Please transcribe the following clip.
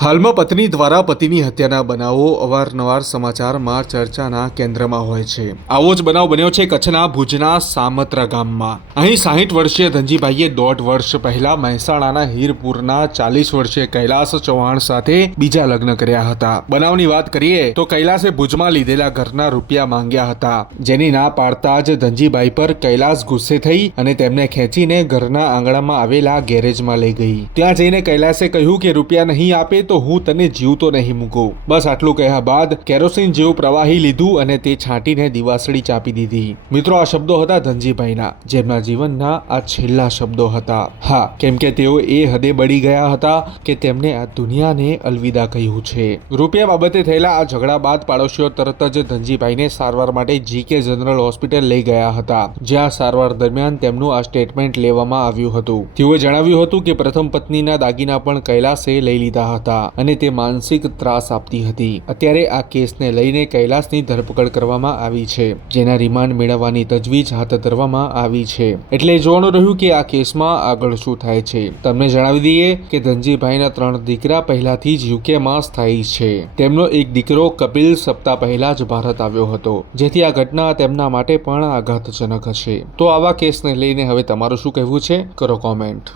હાલમાં પત્ની દ્વારા પતિની હત્યાના બનાવો અવારનવાર સમાચારમાં ચર્ચાના કેન્દ્રમાં હોય છે। આવો જ બનાવ બન્યો છે કચ્છના ભુજના સામત્રા ગામમાં। અહીં 60 વર્ષીય ધનજીભાઈએ 1.5 વર્ષ પહેલા મહેસાણાના હીરપુરના 40 વર્ષીય કૈલાસ ચૌહાણ સાથે બીજા લગ્ન કર્યા હતા। બનાવની વાત કરીએ તો કૈલાસે ભુજમાં લીધેલા ઘરના રૂપિયા માંગ્યા હતા, જેની ના પાડતા જ ધનજીભાઈ પર કૈલાસ ગુસ્સે થઈ અને તેમને ખેંચીને ઘરના આંગણામાં આવેલા ગેરેજમાં લઈ ગઈ। ત્યાં જઈને કૈલાસે કહ્યું કે રૂપિયા નહીં આપે તો હું તને જીવતો નહીં મૂકું। બસ આટલું કહ્યા બાદ કેરોસીન જેવું પ્રવાહી લીધું અને તે છાંટીને દિવાસળી ચાપી દીધી। મિત્રો, આ શબ્દો હતા ધનજીભાઈના, જેમના જીવનના આ છેલ્લા શબ્દો હતા। હા, કેમ કે તેઓ એ હદે બળી ગયા હતા કે તેમને આ દુનિયાને અલવિદા કહ્યું છે। રૂપિયા બાબતે થયેલા આ ઝઘડા બાદ પાડોશીઓ તરત જ ધનજીભાઈને સારવાર માટે જીકે જનરલ હોસ્પિટલ લઈ ગયા હતા, જ્યાં સારવાર દરમિયાન તેમનું આ સ્ટેટમેન્ટ લેવામાં આવ્યું હતું। તેઓએ જણાવ્યું હતું કે પ્રથમ પત્નીના દાગીના પણ કૈલાસે લઈ લીધા હતા અને તે માનસિક ત્રાસ આપતી હતી। અત્યારે આ કેસને લઈને કૈલાસની ધરપકડ કરવામાં આવી છે, જેના રિમાન્ડ મેળવવાની તજવીજ હાથ ધરવામાં આવી છે। એટલે જોવાનું રહ્યું કે આ કેસમાં આગળ શું થાય છે। તમને જણાવી દઈએ કે ધનજીભાઈના 3 દીકરા પહેલાથી જ યુકેમાં સ્થાયી છે। તેમનો એક દીકરો કપિલ સપ્તાહ પહેલા જ ભારત આવ્યો હતો, જેથી આ ઘટના તેમના માટે પણ આઘાતજનક હશે। તો આવા કેસને લઈને હવે તમારું શું કહેવું છે, કરો કોમેન્ટ।